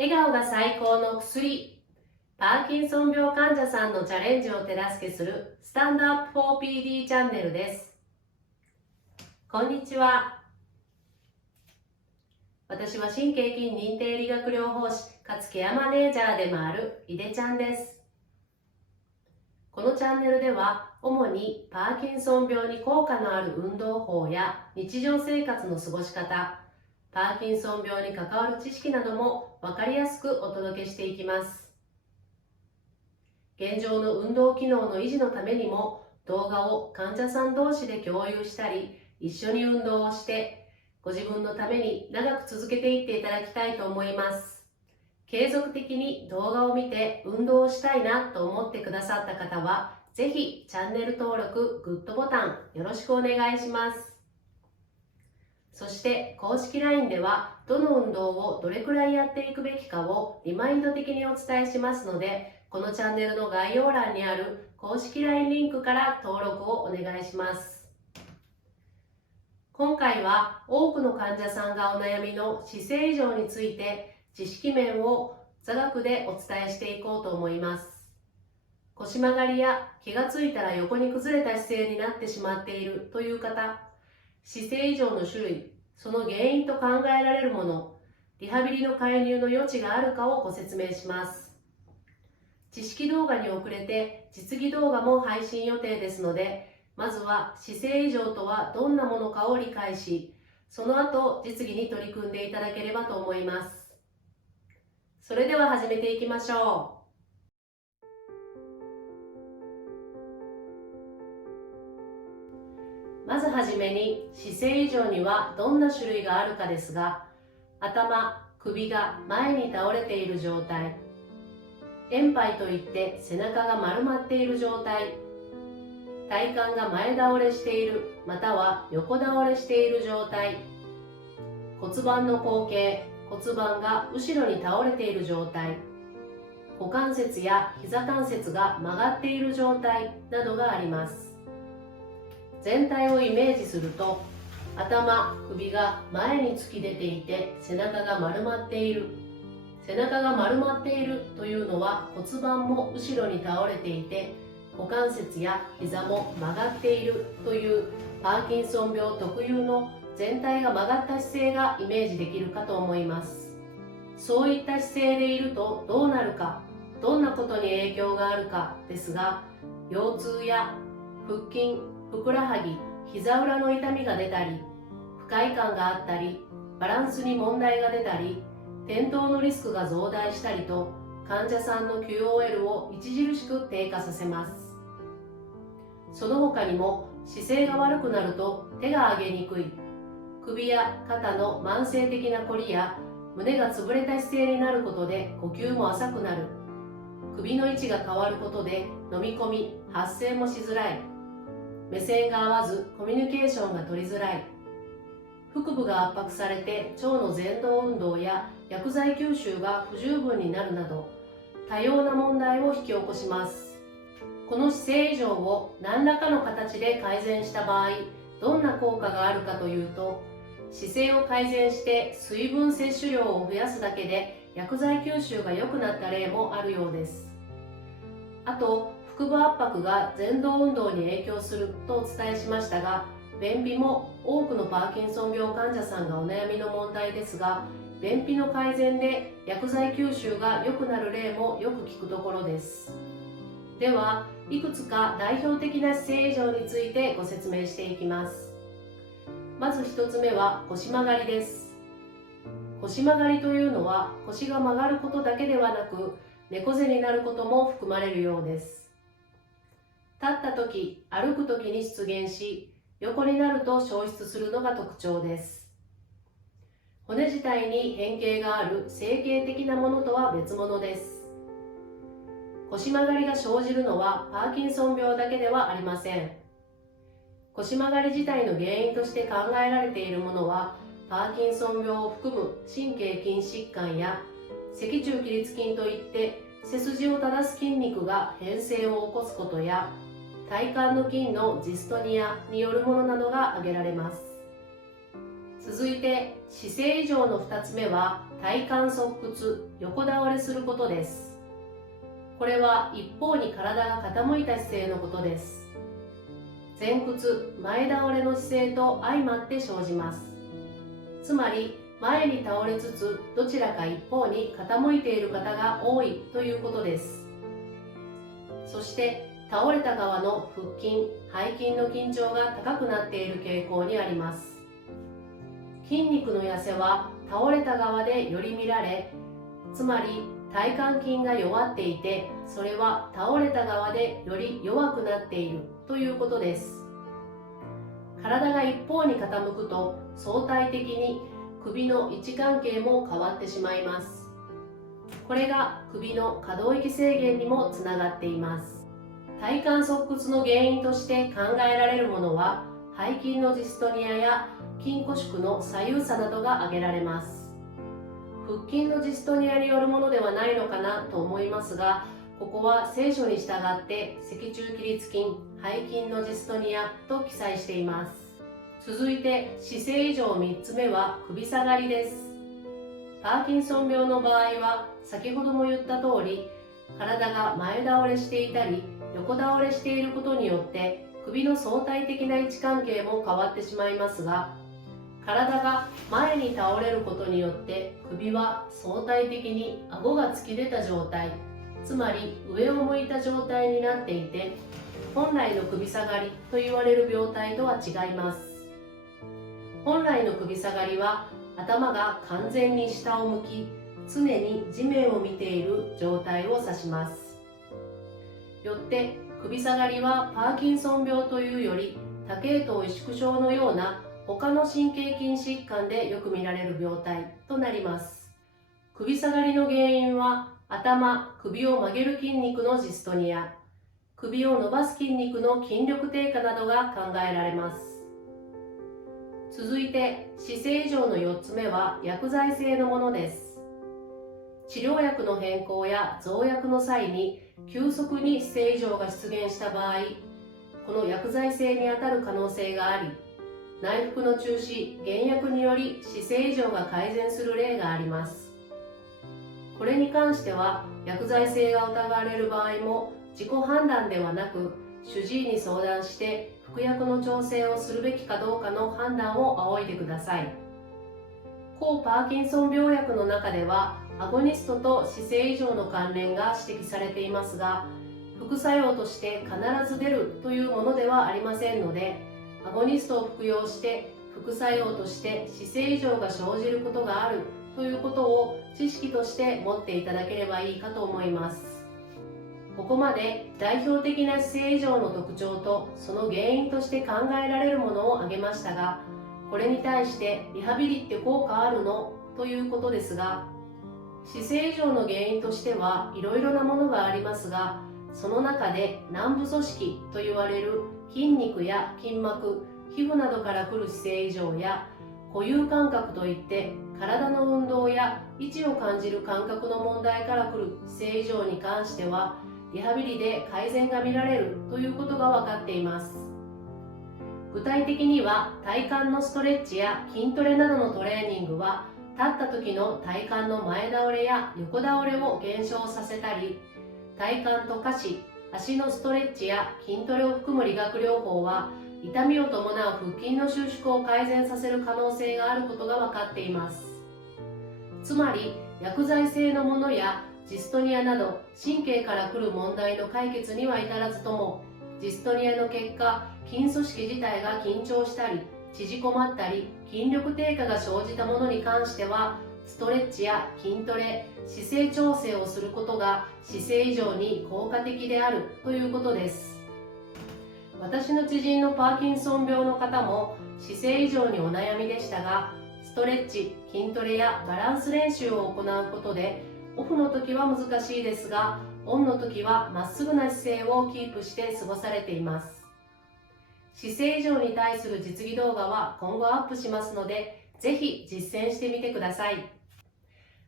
笑顔が最高の薬。パーキンソン病患者さんのチャレンジを手助けするスタンドアップ 4PD チャンネルです。こんにちは。私は神経筋認定理学療法士かつケアマネージャーでもあるいでちゃんです。このチャンネルでは主にパーキンソン病に効果のある運動法や日常生活の過ごし方、パーキンソン病に関わる知識なども分かりやすくお届けしていきます。現状の運動機能の維持のためにも動画を患者さん同士で共有したり、一緒に運動をしてご自分のために長く続けていっていただきたいと思います。継続的に動画を見て運動をしたいなと思ってくださった方は、ぜひチャンネル登録、グッドボタンよろしくお願いします。そして公式 LINE ではどの運動をどれくらいやっていくべきかをリマインド的にお伝えしますので、このチャンネルの概要欄にある公式 LINE リンクから登録をお願いします。今回は多くの患者さんがお悩みの姿勢異常について知識面を座学でお伝えしていこうと思います。腰曲がりや気がついたら横に崩れた姿勢になってしまっているという方、姿勢異常の種類、その原因と考えられるもの、リハビリの介入の余地があるかをご説明します。知識動画に遅れて実技動画も配信予定ですので、まずは姿勢異常とはどんなものかを理解し、その後実技に取り組んでいただければと思います。それでは始めていきましょう。まずはじめに姿勢異常にはどんな種類があるかですが、頭、首が前に倒れている状態、円背といって背中が丸まっている状態、体幹が前倒れしているまたは横倒れしている状態、骨盤の後傾、骨盤が後ろに倒れている状態、股関節や膝関節が曲がっている状態などがあります。全体をイメージすると、頭、首が前に突き出ていて背中が丸まっている。背中が丸まっているというのは骨盤も後ろに倒れていて股関節や膝も曲がっているというパーキンソン病特有の全体が曲がった姿勢がイメージできるかと思います。そういった姿勢でいるとどうなるか、どんなことに影響があるかですが、腰痛や腹筋、ふくらはぎ、膝裏の痛みが出たり、不快感があったり、バランスに問題が出たり、転倒のリスクが増大したりと、患者さんの QOL を著しく低下させます。その他にも姿勢が悪くなると手が上げにくい、首や肩の慢性的なこりや胸が潰れた姿勢になることで呼吸も浅くなる、首の位置が変わることで飲み込み、発声もしづらい、目線が合わずコミュニケーションが取りづらい、腹部が圧迫されて腸の蠕動運動や薬剤吸収が不十分になるなど多様な問題を引き起こします。この姿勢異常を何らかの形で改善した場合、どんな効果があるかというと、姿勢を改善して水分摂取量を増やすだけで薬剤吸収が良くなった例もあるようです。あと、腹部圧迫が蠕動運動に影響するとお伝えしましたが、便秘も多くのパーキンソン病患者さんがお悩みの問題ですが、便秘の改善で薬剤吸収が良くなる例もよく聞くところです。では、いくつか代表的な姿勢異常についてご説明していきます。まず1つ目は腰曲がりです。腰曲がりというのは腰が曲がることだけではなく、猫背になることも含まれるようです。立った時、歩く時に出現し、横になると消失するのが特徴です。骨自体に変形がある整形的なものとは別物です。腰曲がりが生じるのはパーキンソン病だけではありません。腰曲がり自体の原因として考えられているものは、パーキンソン病を含む神経筋疾患や脊柱起立筋といって背筋を正す筋肉が変性を起こすことや、体幹の筋のジストニアによるものなどが挙げられます。続いて姿勢異常の2つ目は体幹側屈、横倒れすることです。これは一方に体が傾いた姿勢のことです。前屈、前倒れの姿勢と相まって生じます。つまり前に倒れつつどちらか一方に傾いている方が多いということです。そして倒れた側の腹筋、背筋の緊張が高くなっている傾向にあります。筋肉の痩せは倒れた側でより見られ、つまり体幹筋が弱っていて、それは倒れた側でより弱くなっているということです。体が一方に傾くと相対的に首の位置関係も変わってしまいます。これが首の可動域制限にもつながっています。体幹側屈の原因として考えられるものは、背筋のジストニアや筋固縮の左右差などが挙げられます。腹筋のジストニアによるものではないのかなと思いますが、ここは聖書に従って脊柱起立筋、背筋のジストニアと記載しています。続いて姿勢異常3つ目は首下がりです。パーキンソン病の場合は先ほども言った通り、体が前倒れしていたり横倒れしていることによって首の相対的な位置関係も変わってしまいますが、体が前に倒れることによって首は相対的に顎が突き出た状態、つまり上を向いた状態になっていて、本来の首下がりと言われる病態とは違います。本来の首下がりは頭が完全に下を向き、常に地面を見ている状態を指します。よって首下がりはパーキンソン病というより多系統萎縮症のような他の神経筋疾患でよく見られる病態となります。首下がりの原因は頭、首を曲げる筋肉のジストニア、首を伸ばす筋肉の筋力低下などが考えられます。続いて姿勢異常の4つ目は薬剤性のものです。治療薬の変更や増薬の際に急速に姿勢異常が出現した場合、この薬剤性にあたる可能性があり、内服の中止、減薬により姿勢異常が改善する例があります。これに関しては薬剤性が疑われる場合も自己判断ではなく、主治医に相談して服薬の調整をするべきかどうかの判断を仰いでください。抗パーキンソン病薬の中ではアゴニストと姿勢異常の関連が指摘されていますが、副作用として必ず出るというものではありませんので、アゴニストを服用して副作用として姿勢異常が生じることがあるということを知識として持っていただければいいかと思います。ここまで代表的な姿勢異常の特徴とその原因として考えられるものを挙げましたが、これに対してリハビリって効果あるのということですが、姿勢異常の原因としてはいろいろなものがありますが、その中で軟部組織と言われる筋肉や筋膜、皮膚などから来る姿勢異常や固有感覚といって体の運動や位置を感じる感覚の問題から来る姿勢異常に関してはリハビリで改善が見られるということが分かっています。具体的には体幹のストレッチや筋トレなどのトレーニングは立った時の体幹の前倒れや横倒れを減少させたり、体幹と下肢、足のストレッチや筋トレを含む理学療法は痛みを伴う腹筋の収縮を改善させる可能性があることが分かっています。つまり薬剤性のものやジストニアなど神経から来る問題の解決には至らずとも、ジストニアの結果、筋組織自体が緊張したり縮こまったり筋力低下が生じたものに関しては、ストレッチや筋トレ、姿勢調整をすることが姿勢異常に効果的であるということです。私の知人のパーキンソン病の方も姿勢異常にお悩みでしたが、ストレッチ、筋トレやバランス練習を行うことで、オフの時は難しいですが、オンの時はまっすぐな姿勢をキープして過ごされています。姿勢異常に対する実技動画は今後アップしますので、ぜひ実践してみてください。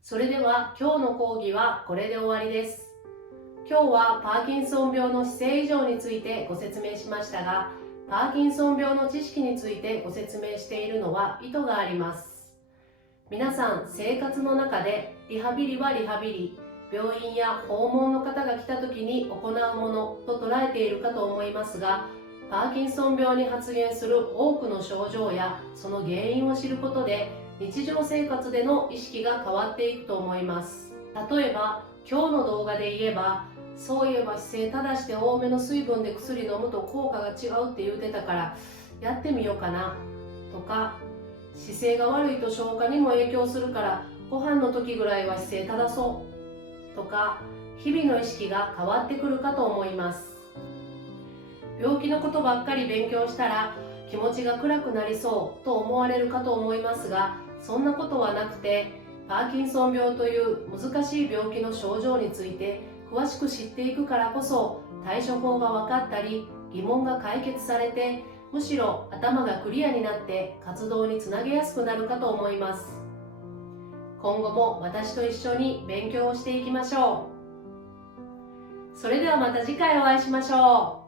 それでは今日の講義はこれで終わりです。今日はパーキンソン病の姿勢異常についてご説明しましたが、パーキンソン病の知識についてご説明しているのは意図があります。皆さん、生活の中でリハビリはリハビリ、病院や訪問の方が来た時に行うものと捉えているかと思いますが、パーキンソン病に発現する多くの症状やその原因を知ることで日常生活での意識が変わっていくと思います。例えば今日の動画で言えば、そういえば姿勢正して多めの水分で薬飲むと効果が違うって言ってたからやってみようかなとか、姿勢が悪いと消化にも影響するからご飯の時ぐらいは姿勢正そうとか、日々の意識が変わってくるかと思います。病気のことばっかり勉強したら気持ちが暗くなりそうと思われるかと思いますが、そんなことはなくて、パーキンソン病という難しい病気の症状について詳しく知っていくからこそ、対処法が分かったり疑問が解決されて、むしろ頭がクリアになって活動につなげやすくなるかと思います。今後も私と一緒に勉強をしていきましょう。それではまた次回お会いしましょう。